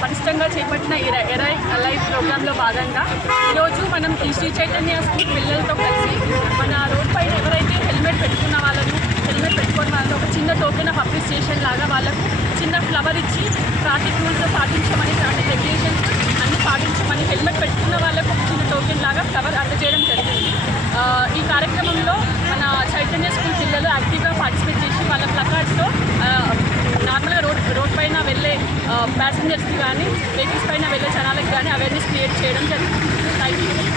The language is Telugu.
పటిష్టంగా చేపట్టిన ఈ ఎరై లైఫ్ ప్రోగ్రాంలో భాగంగా ఈరోజు మనం ఈ శ్రీ చైతన్య స్కూల్ పిల్లలతో కలిసి మన రోడ్ పైన ఎవరైతే హెల్మెట్ పెట్టుకున్న వాళ్ళను హెల్మెట్ పెట్టుకున్న వాళ్ళని ఒక చిన్న టోకెన్ ఆఫ్ అప్రిసియేషన్ లాగా వాళ్ళకు చిన్న ఫ్లవర్ ఇచ్చి ట్రాఫిక్ రూల్స్ పాటించమని ట్రాఫిక్ రెగ్యులేషన్స్ అన్ని పాటించమని హెల్మెట్ పెట్టుకుని ప్యాసింజర్స్కి కానీ వెహికల్స్ పైన వెళ్ళే జనాలకు కానీ అవేర్నెస్ క్రియేట్ చేయడం జరిగింది థ్యాంక్ యూ